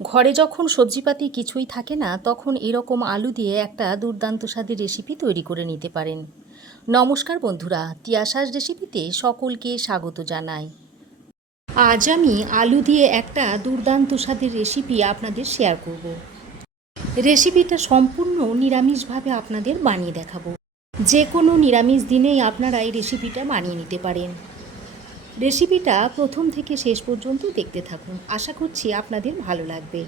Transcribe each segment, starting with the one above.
ঘরে যখন সবজিপাতি কিছুই থাকে না, তখন এরকম আলু দিয়ে একটা দুর্দান্ত স্বাদের রেসিপি তৈরি করে নিতে পারেন। নমস্কার বন্ধুরা, তিয়াশাস রেসিপিতে সকলকে স্বাগত জানাই। আজ আমি আলু দিয়ে একটা দুর্দান্ত স্বাদের রেসিপি আপনাদের শেয়ার করব। রেসিপিটা সম্পূর্ণ নিরামিষভাবে আপনাদের বানিয়ে দেখাবো। যে কোনো নিরামিষ দিনেই আপনারা এই রেসিপিটা বানিয়ে নিতে পারেন। রেসিপিটা প্রথম থেকে শেষ পর্যন্ত দেখতে থাকুন, আশা করছি আপনাদের ভালো লাগবে।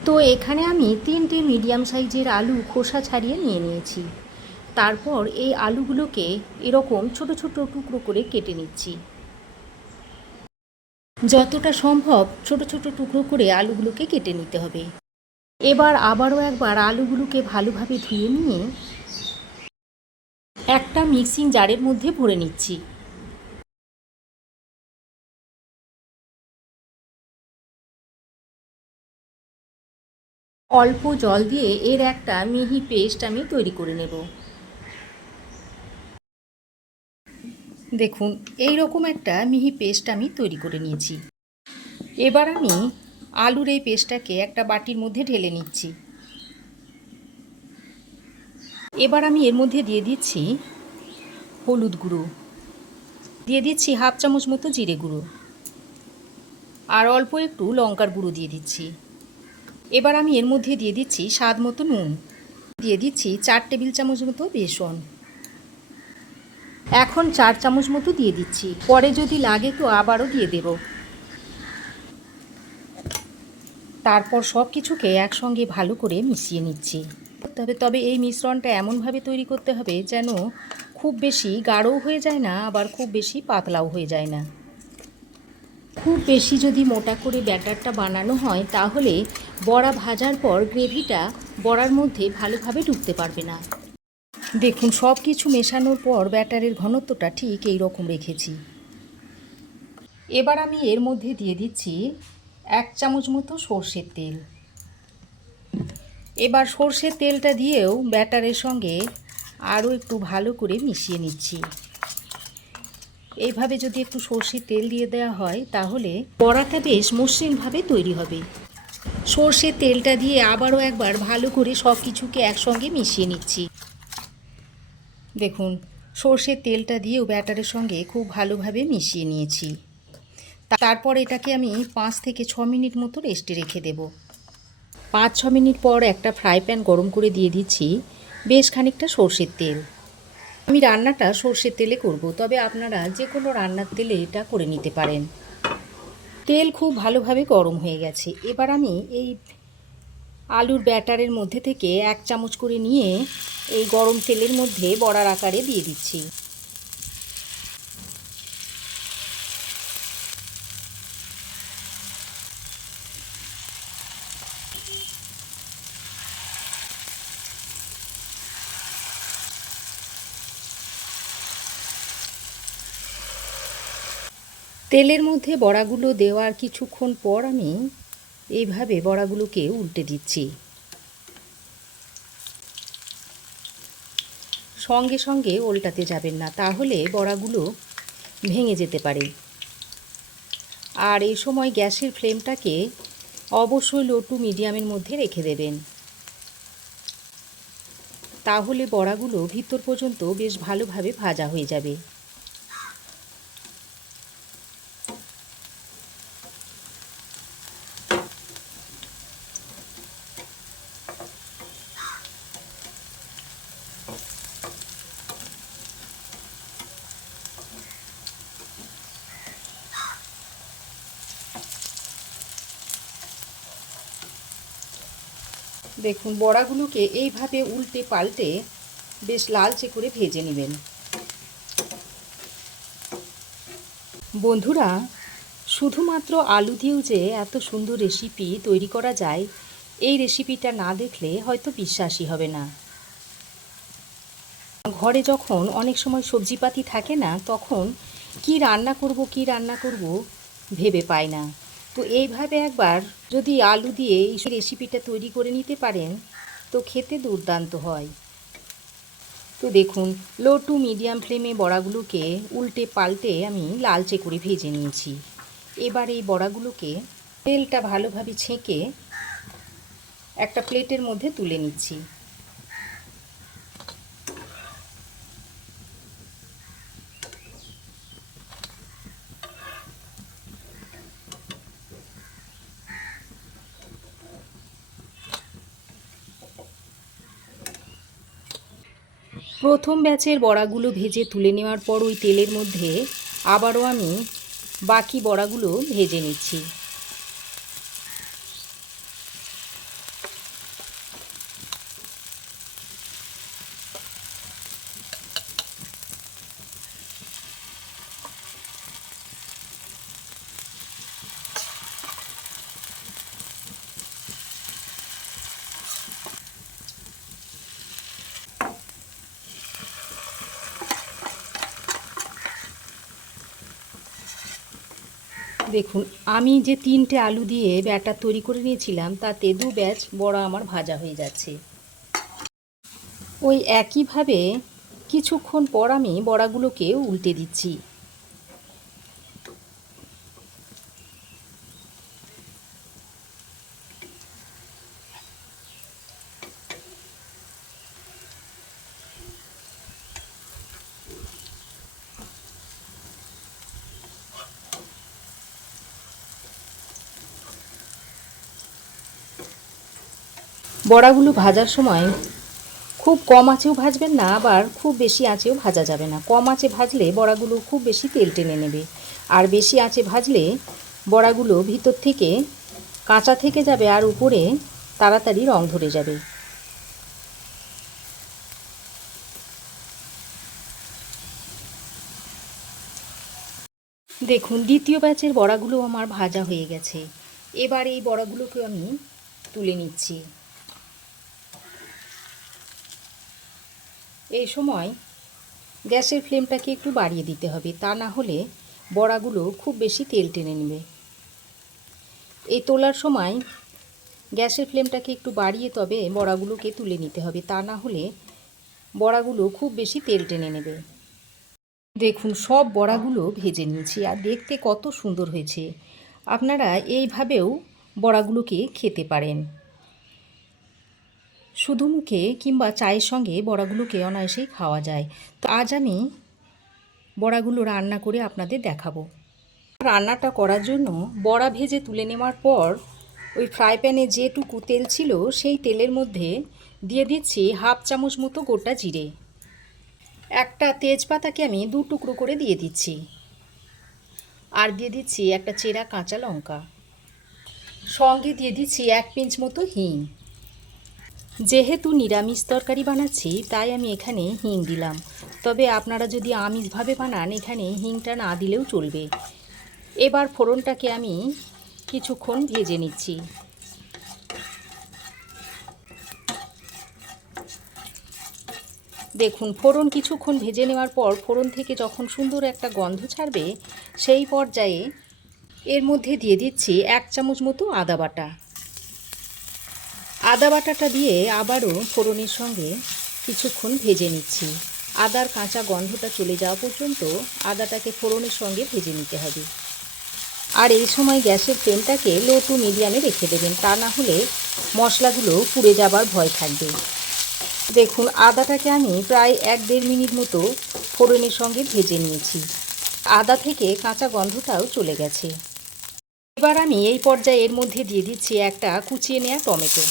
তো এখানে আমি 3টে মিডিয়াম সাইজের আলু খোসা ছাড়িয়ে নিয়ে নিয়েছি। তারপর এই আলুগুলোকে এরকম ছোট ছোট টুকরো করে কেটে নিচ্ছি। যতটা সম্ভব ছোট ছোট টুকরো করে আলুগুলোকে কেটে নিতে হবে। এবার আবারও একবার আলুগুলোকে ভালোভাবে ধুয়ে নিয়ে একটা মিক্সিং জারের মধ্যে ভরে নিচ্ছি। অল্প জল দিয়ে এর একটা মিহি পেস্ট আমি তৈরি করে নেব। দেখুন, এই রকম একটা মিহি পেস্ট আমি তৈরি করে নিয়েছি। এবার আমি আলুর এই পেস্টটাকে একটা বাটির মধ্যে ঢেলে নিচ্ছি। এবার আমি এর মধ্যে দিয়ে দিচ্ছি হলুদ গুঁড়ো, দিয়ে দিচ্ছি হাফ চামচ মতো জিরে গুঁড়ো, আর অল্প একটু লঙ্কার গুঁড়ো দিয়ে দিচ্ছি। এবার আমি এর মধ্যে দিয়ে দিচ্ছি স্বাদ মতো নুন, দিয়ে দিচ্ছি 4 টেবিল চামচ মতো বেসন। এখন 4 চামচ মতো দিয়ে দিচ্ছি, পরে যদি লাগে তো আবারও দিয়ে দেব। তারপর সব কিছুকে একসঙ্গে ভালো করে মিশিয়ে নিচ্ছি। তবে এই মিশ্রণটা এমনভাবে তৈরি করতে হবে যেন খুব বেশি গাঢ়ও হয়ে যায় না, আবার খুব বেশি পাতলাও হয়ে যায় না। খুব বেশি যদি মোটা করে ব্যাটারটা বানানো হয় তাহলে বড়া ভাজার পর গ্রেভিটা বড়ার মধ্যে ভালোভাবে ঢুকতে পারবে না। দেখুন, সব কিছু মেশানোর পর ব্যাটারের ঘনত্বটা ঠিক এই রকম রেখেছি। এবার আমি এর মধ্যে দিয়ে দিচ্ছি 1 চামচ মতো সর্ষের তেল। এবার সর্ষের তেলটা দিয়েও ব্যাটারের সঙ্গে আরও একটু ভালো করে মিশিয়ে নিচ্ছি। এইভাবে যদি একটু সর্ষের তেল দিয়ে দেওয়া হয় তাহলে বড়াটা বেশ মসৃণভাবে তৈরি হবে। সর্ষের তেলটা দিয়ে আবারও একবার ভালো করে সব কিছুকে একসঙ্গে মিশিয়ে নিচ্ছি। দেখুন, সর্ষের তেলটা দিয়েও ব্যাটারের সঙ্গে খুব ভালোভাবে মিশিয়ে নিয়েছি। তারপর এটাকে আমি 5 থেকে 6 মিনিট মতো রেস্টে রেখে দেব। 5-6 মিনিট পর একটা ফ্রাই প্যান গরম করে দিয়ে দিচ্ছি বেশ খানিকটা সর্ষের তেল। আমি রান্নাটা সর্ষের তেলে করব, তবে আপনারা যে কোনো রান্নার তেলে এটা করে নিতে পারেন। তেল খুব ভালোভাবে গরম হয়ে গেছে। এবার আমি এই আলুর ব্যাটারের মধ্যে থেকে 1 চামচ করে নিয়ে এই গরম তেলের মধ্যে বড়ার আকারে দিয়ে দিচ্ছি। তেলের মধ্যে বড়াগুলো দেওয়ার কিছুক্ষণ পর আমি এইভাবে বড়াগুলোকে উল্টে দিচ্ছি। সঙ্গে সঙ্গে উল্টাতে যাবেন না, তাহলে বড়াগুলো ভেঙে যেতে পারে। আর এই সময় গ্যাসের ফ্লেমটাকে অবশ্যই লো টু মিডিয়ামের মধ্যে রেখে দেবেন, তাহলে বড়াগুলো ভিতর পর্যন্ত বেশ ভালোভাবে ভাজা হয়ে যাবে। দেখুন, বড়াগুলোকে এইভাবে উল্টে পাল্টে বেশ লালচে করে ভেজে নেবেন। বন্ধুরা, শুধুমাত্র আলু দিয়েও যে এত সুন্দর রেসিপি তৈরি করা যায়, এই রেসিপিটা না দেখলে হয়তো বিশ্বাসই হবে না। ঘরে যখন অনেক সময় সবজিপাতি থাকে না, তখন কি রান্না করব ভেবে পাই না। তো এইভাবে একবার যদি আলু দিয়ে এই রেসিপিটা তৈরি করে নিতে পারেন তো খেতে দুর্দান্ত হয়। তো দেখুন, লো টু মিডিয়াম ফ্লেমে বড়াগুলোকে উল্টে পাল্টে আমি লালচে করে ভেজে নিয়েছি। এবার এই বড়াগুলোকে তেলটা ভালোভাবে ছেঁকে একটা প্লেটের মধ্যে তুলে নিচ্ছি। প্রথম ব্যাচের বড়াগুলো ভেজে তুলে নেওয়ার পর ওই তেলের মধ্যে আবারও আমি বাকি বড়াগুলো ভেজে নিচ্ছি। দেখুন, আমি যে 3টে আলু দিয়ে ব্যাটার তৈরি করে নিয়েছিলাম তাতে 2 ব্যাচ বড়া আমার ভাজা হয়ে যাচ্ছে। ওই একইভাবে কিছুক্ষণ পর আমি বড়াগুলোকে উল্টে দিচ্ছি। বড়াগুলো ভাজার সময় খুব কম আঁচেও ভাজবেন না, আবার খুব বেশি আঁচেও ভাজা যাবে না। কম আঁচে ভাজলে বড়াগুলো খুব বেশি তেল টেনে নেবে, আর বেশি আঁচে ভাজলে বড়াগুলো ভিতর থেকে কাঁচা থেকে যাবে আর উপরে তাড়াতাড়ি রং ধরে যাবে। দেখুন, দ্বিতীয় ব্যাচের বড়াগুলো আমার ভাজা হয়ে গেছে। এবার এই বড়াগুলোকে আমি তুলে নিচ্ছি। এই সময় গ্যাসের ফ্লেমটাকে একটু বাড়িয়ে দিতে হবে, তা না হলে বড়াগুলো খুব বেশি তেল টেনে নেবে। এই তোলার সময় গ্যাসের ফ্লেমটাকে একটু বাড়িয়ে তবে বড়াগুলোকে তুলে নিতে হবে, তা না হলে বড়াগুলো খুব বেশি তেল টেনে নেবে। দেখুন, সব বড়াগুলো ভেজে নিয়েছি আর দেখতে কত সুন্দর হয়েছে। আপনারা এইভাবেও বড়াগুলোকে খেতে পারেন। শুধু মুখে কিংবা চায়ের সঙ্গে বড়াগুলোকে অনায়াসেই খাওয়া যায়। তো আজ আমি বড়াগুলো রান্না করে আপনাদের দেখাবো। রান্নাটা করার জন্য বড়া ভেজে তুলে নেওয়ার পর ওই ফ্রাই প্যানে যেটুকু তেল ছিল সেই তেলের মধ্যে দিয়ে দিচ্ছি 1/2 চামচ মতো গোটা জিরে। একটা তেজপাতাকে আমি 2 টুকরো করে দিয়ে দিচ্ছি, আর দিয়ে দিচ্ছি একটা চেরা কাঁচা লঙ্কা। সঙ্গে দিয়ে দিচ্ছি 1 পিঞ্চ মতো হিং। যেহেতু নিরামিষ তরকারি বানাচ্ছি তাই আমি এখানে হিং দিলাম, তবে আপনারা যদি আমিষভাবে বানান এখানে হিংটা না দিলেও চলবে। এবার ফোড়নটাকে আমি কিছুক্ষণ ভেজে নিচ্ছি। দেখুন, ফোড়ন কিছুক্ষণ ভেজে নেওয়ার পর ফোড়ন থেকে যখন সুন্দর একটা গন্ধ ছাড়বে সেই পর্যায়ে এর মধ্যে দিয়ে দিচ্ছি 1 চামচ মতো আদা বাটা। আদা বাটাটা দিয়ে আবারও ফোড়নের সঙ্গে কিছুক্ষণ ভেজে নিচ্ছি। আদার কাঁচা গন্ধটা চলে যাওয়া পর্যন্ত আদাটাকে ফোড়নের সঙ্গে ভেজে নিতে হবে। আর এই সময় গ্যাসের ফ্লেমটাকে লো টু মিডিয়ামে রেখে দেবেন, তা না হলে মশলাগুলো পুড়ে যাবার ভয় থাকবে। দেখুন, আদাটাকে আমি প্রায় 1-1.5 মিনিট মতো ফোড়নের সঙ্গে ভেজে নিয়েছি। আদা থেকে কাঁচা গন্ধটাও চলে গেছে। এবার আমি এই পর্যায়ে এর মধ্যে দিয়ে দিচ্ছি একটা কুচিয়ে নেওয়া টমেটো।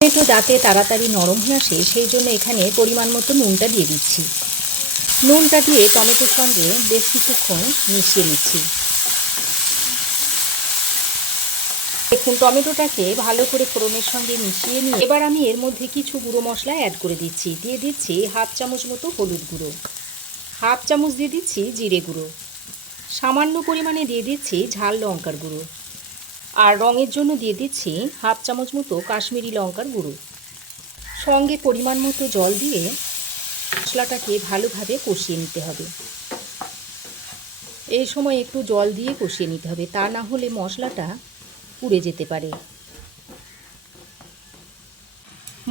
টমেটো যাতে তাড়াতাড়ি নরম হয়ে আসে সেই জন্য এখানে পরিমাণ মতো নুনটা দিয়ে দিচ্ছি। নুনটা দিয়ে টমেটোর সঙ্গে বেশ কিছুক্ষণ মিশিয়ে নিচ্ছি। দেখুন, টমেটোটাকে ভালো করে ফোড়নের সঙ্গে মিশিয়ে নিয়ে এবার আমি এর মধ্যে কিছু গুঁড়ো মশলা অ্যাড করে দিচ্ছি। দিয়ে দিচ্ছি 1/2 চামচ মতো হলুদ গুঁড়ো, 1/2 চামচ দিয়ে দিচ্ছি জিরে গুঁড়ো, সামান্য পরিমাণে দিয়ে দিচ্ছি ঝাল লঙ্কার গুঁড়ো, আর রঙের জন্য দিয়ে দিচ্ছি 1/2 চামচ মতো কাশ্মীরি লঙ্কার গুঁড়ো। সঙ্গে পরিমাণ মতো জল দিয়ে মশলাটাকে ভালোভাবে কষিয়ে নিতে হবে। এই সময় একটু জল দিয়ে কষিয়ে নিতে হবে, তা না হলে মশলাটা পুড়ে যেতে পারে।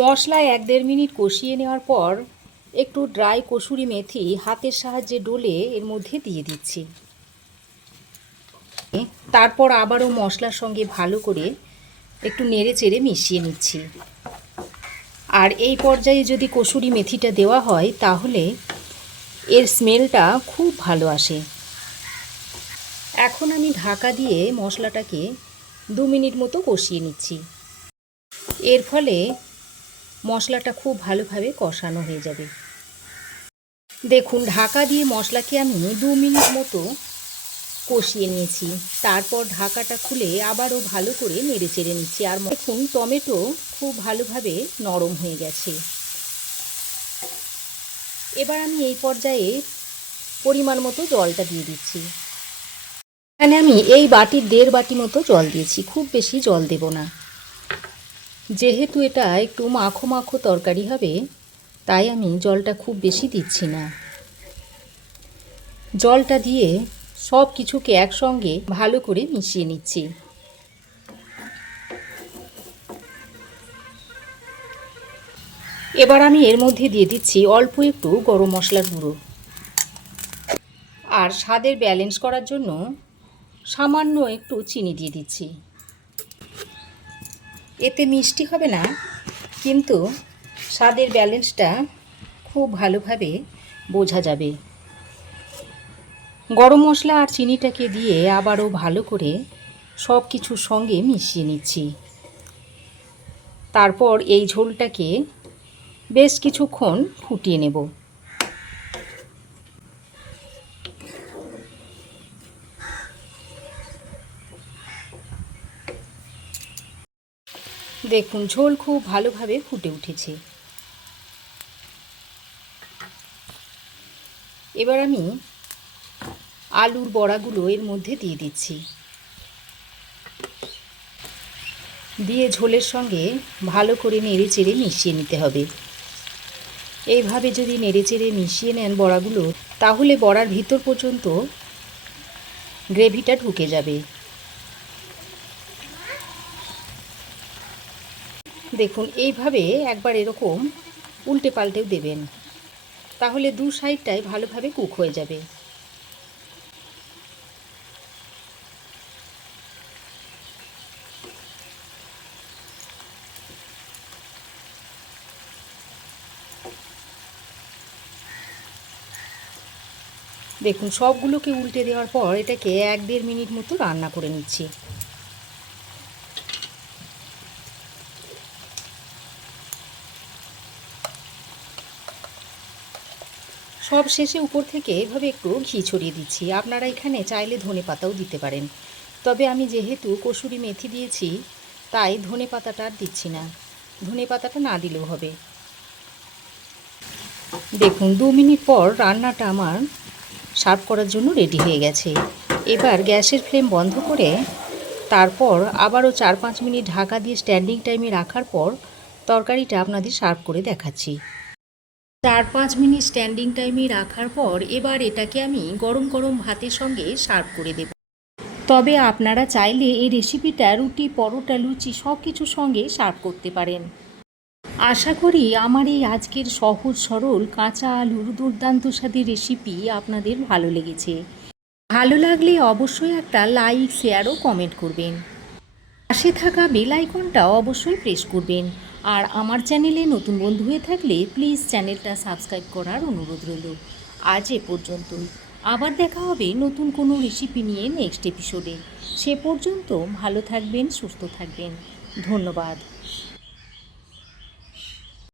মশলা 1-1.5 মিনিট কষিয়ে নেওয়ার পর একটু ড্রাই কসুরি মেথি হাতের সাহায্যে ডলে এর মধ্যে দিয়ে দিচ্ছি। তারপর আবারও মশলার সঙ্গে ভালো করে একটু নেড়ে চেড়ে মিশিয়ে নিচ্ছি। আর এই পর্যায়ে যদি কসুরি মেথিটা দেওয়া হয় তাহলে এর স্মেলটা খুব ভালো আসে। এখন আমি ঢাকা দিয়ে মশলাটাকে 2 মিনিট মতো কষিয়ে নিচ্ছি। এর ফলে মশলাটা খুব ভালোভাবে কষানো হয়ে যাবে। দেখুন, ঢাকা দিয়ে মশলাকে আমি 2 মিনিট মতো কষিয়ে নিয়েছি। তারপর ঢাকাটা খুলে আবারও ভালো করে নেড়ে চেড়ে নিচ্ছি। আর দেখুন, টমেটো খুব ভালোভাবে নরম হয়ে গেছে। এবার আমি এই পর্যায়ে পরিমাণ মতো জলটা দিয়ে দিচ্ছি। এখানে আমি এই বাটির 1.5 বাটি মতো জল দিয়েছি, খুব বেশি জল দেব না। যেহেতু এটা একটু মাখো মাখো তরকারি হবে, তাই আমি জলটা খুব বেশি দিচ্ছি না। জলটা দিয়ে সব কিছুকে একসঙ্গে ভালো করে মিশিয়ে নিচ্ছি। এবার আমি এর মধ্যে দিয়ে দিচ্ছি অল্প একটু গরম মশলার গুঁড়ো। আর স্বাদের ব্যালেন্স করার জন্য সামান্য একটু চিনি দিয়ে দিচ্ছি। এতে মিষ্টি হবে না, কিন্তু স্বাদের ব্যালেন্সটা খুব ভালোভাবে বোঝা যাবে। গরম মশলা আর চিনিটাকে দিয়ে আবারও ভালো করে সব কিছুর সঙ্গে মিশিয়ে নিচ্ছি। তারপর এই ঝোলটাকে বেশ কিছুক্ষণ ফুটিয়ে নেব। দেখুন, ঝোল খুব ভালোভাবে ফুটে উঠেছে। এবার আমি আলুর বড়াগুলো এর মধ্যে দিয়ে দিচ্ছি। দিয়ে ঝোলের সঙ্গে ভালো করে নেড়ে চেড়ে মিশিয়ে নিতে হবে। এইভাবে যদি নেড়ে চেড়ে মিশিয়ে নেন বড়াগুলো, তাহলে বড়ার ভিতর পর্যন্ত গ্রেভিটা ঢুকে যাবে। দেখুন, এইভাবে একবার এরকম উল্টে পাল্টেও দেবেন, তাহলে 2 সাইডটাই ভালোভাবে কুক হয়ে যাবে। দেখুন, সবগুলোকে উল্টে দেওয়ার পর এটাকে 1-1.5 মিনিট মতো রান্না করে নিচ্ছি। সব শেষে উপর থেকে এভাবে একটু ঘি ছড়িয়ে দিচ্ছি। আপনারা এখানে চাইলে ধনেপাতাও দিতে পারেন, তবে আমি যেহেতু কসুরি মেথি দিয়েছি তাই ধনেপাতাটা আর দিচ্ছি না। ধনেপাতাটা না দিলেও হবে। দেখুন, 2 মিনিট পর রান্নাটা আমার সার্ভ করার জন্য রেডি হয়ে গেছে। এবার গ্যাসের ফ্লেম বন্ধ করে তারপর আবারও 4-5 মিনিট ঢাকা দিয়ে স্ট্যান্ডিং টাইমে রাখার পর তরকারিটা আপনাদের সার্ভ করে দেখাচ্ছি। 4-5 মিনিট স্ট্যান্ডিং টাইমে রাখার পর এবার এটাকে আমি গরম গরম ভাতের সঙ্গে সার্ভ করে দেব। তবে আপনারা চাইলে এই রেসিপিটা রুটি, পরোটা, লুচি সব কিছুর সঙ্গে সার্ভ করতে পারেন। আশা করি আমার এই আজকের সহজ সরল কাঁচা আলুর দুর্দান্ত স্বাদের রেসিপি আপনাদের ভালো লেগেছে। ভালো লাগলে অবশ্যই একটা লাইক, শেয়ার ও কমেন্ট করবেন। পাশে থাকা বেল আইকনটা অবশ্যই প্রেস করবেন। আর আমার চ্যানেলে নতুন বন্ধু হয়ে থাকলে প্লিজ চ্যানেলটা সাবস্ক্রাইব করার অনুরোধ রইল। আজ এ পর্যন্তই। আবার দেখা হবে নতুন কোনো রেসিপি নিয়ে নেক্সট এপিসোডে। সে পর্যন্ত ভালো থাকবেন, সুস্থ থাকবেন। ধন্যবাদ।